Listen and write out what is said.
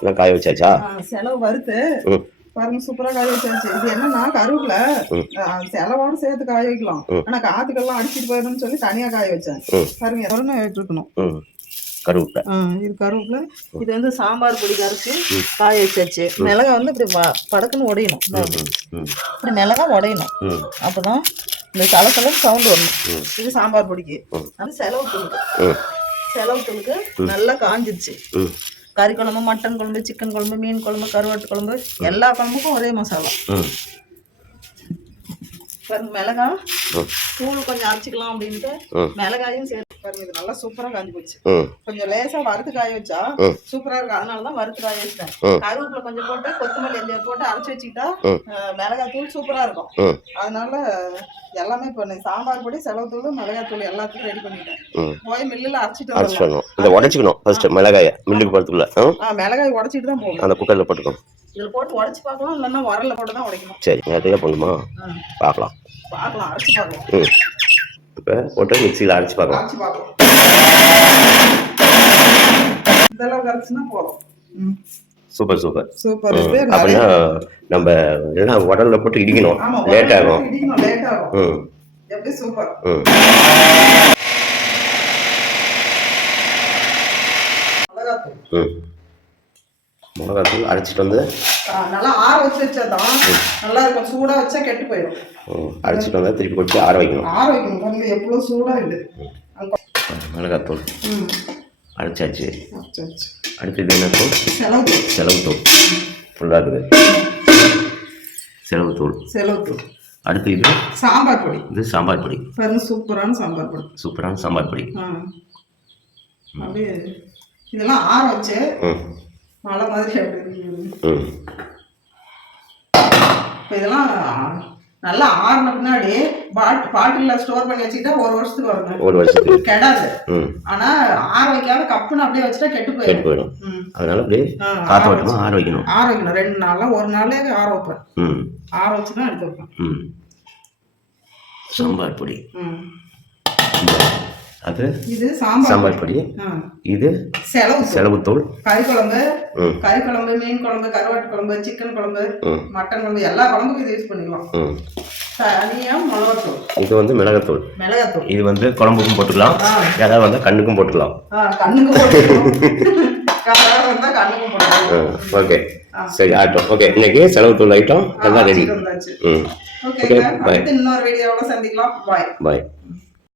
எல்லாம் காய வச்சாச்சா? செலவு வறுத்து பாருங்க சூப்பரா காய வச்சாச்சு. இது என்னன்னா கருவேப்பில செலவோடு சேர்த்து காய வைக்கலாம். ஆனா காத்துக்கெல்லாம் அடிச்சிட்டு போயிடும்னு சொல்லி தனியா காய வச்சேன். பாருங்க எவ்வளோ இருக்கணும் கருவேப்பிலை. இது கருவேப்பிலை. இது வந்து சாம்பார் பொடி கரைச்சி காய வச்சாச்சு. மிளகா வந்து இப்படி படக்குன்னு உடையணும். இப்படி மிளகா உடையணும். அப்பதான் இந்த சலசலம் சவுண்ட் வரணும். இது சாம்பார் பொடிக்கு. அது செலவு தூளுக்கு நல்லா காஞ்சிருச்சு. கறி குழம்பு, மட்டன் குழம்பு, சிக்கன் குழம்பு, மீன் குழம்பு, கருவாட்டு குழம்பு, எல்லா குழம்புக்கும் ஒரே மசாலா. பாருங்க மிளகா தூள் கொஞ்சம் அரைச்சிக்கலாம் அப்படின்ட்டு மிளகாயும் சேர்த்து பாருங்க. இது நல்லா சூப்பரா காஞ்சி போச்சு. கொஞ்சம் லேசா வறுத்து காய வச்சா சூப்பரா இருக்கு. அதனாலதான் வறுத்து காய வச்சிட்டேன். கருவேப்பிலை கொஞ்சம் போட்டு கொத்தமல்லி எந்த போட்டு அரைச்சி வச்சுக்கிட்டா மிளகாய் தூள் சூப்பரா இருக்கும். அதனால எல்லாமே பண்ணேன். சாம்பார் பொடி, செலவு தூள், மிளகாய் தூள் எல்லாத்துக்கும் ரெடி பண்ணிட்டேன். போய் மில்லுல அரைச்சிட்டு உடைச்சிக்கணும். ஃபர்ஸ்ட் மிளகாய மில்லுக்கு போறதுக்குள்ள மிளகாய் உடைச்சிட்டு தான் போகணும். அந்த குக்கர்ல போட்டுக்கணும். இதுல போட்டு உடைச்சு பார்க்கலாம், இல்லைன்னா வரல போட்டு தான் உடைக்கணும். சரி, நேரத்தையே பண்ணுமா? பார்க்கலாம் அரைச்சு பார்க்கலாம். இப்போ போட்டு மிக்சியில் அரைச்சு பார்க்கலாம். இதெல்லாம் கரைச்சுன்னா போதும். சூப்பர் அப்படின்னா நம்ம எல்லாம் உடல்ல போட்டு இடிக்கணும். லேட் ஆகும். சூப்பர். மிளகாத்தூள் அரைச்சிட்டு வந்து நல்லா ஆற வச்சாதான் நல்லா இருக்கும். சூடா வச்சா கெட்டு போயிடும். அரைச்சிட்டு வந்தா திருப்பி கொட்டி ஆற வைக்கணும். பாருங்க எவ்வளவு சூடா இல்லை. மிளகாத்தூள் அரைச்சாச்சு. அடுத்து இது என்ன தூள்? செலவு தூள் ஃபுல்லாக இருக்குது. செலவு தூள். அடுத்து இது சாம்பார் பொடி. இது சாம்பார் பொடி. பாருங்க சூப்பரான சாம்பார் பொடி. அப்படியே இதெல்லாம் ஆற வச்சு மழை மாதிரி இதெல்லாம் நல்லா ஆறின பின்னாடி பாட்டில ஸ்டோர் பண்ணி வச்சுக்கிட்டா ஒரு வருஷத்துக்கு கெடாது. ஆனா ஆற வைக்காம கப்புன்னு அப்படியே வச்சுட்டா கெட்டு போயிடும். அதனால அப்படியே காத்தோட்டமா ஆற வைக்கணும். 2 நாளா ஒரு நாளே ஆற வைப்பேன். ஆற வச்சுதான் எடுத்து வைப்பேன். சாம்பார் பொடி. அது இது சாம்பார் பொடி. இது செலவு தூள். கறி குழம்பு, மீன் குழம்பு, கருவாட்டு குழம்பு, சிக்கன் குழம்பு, மட்டன் குழம்பு எல்லா குழம்புக்கும் இது யூஸ் பண்ணிக்கலாம். தனியா மிளகாத்தூள். இது வந்து மிளகாத்தூள். இது வந்து குழம்புக்கும் போட்டுக்கலாம். ஏதாவது வந்தா கண்ணுக்கும் போட்டுக்கலாம். ஓகே சரி ஆட்டம். ஓகே இன்னைக்கு செலவு தூள் ஐட்டம் எல்லாம் ரெடி. ஓகே, இன்னொரு வீடியோவோட சந்திக்கலாம். பாய்.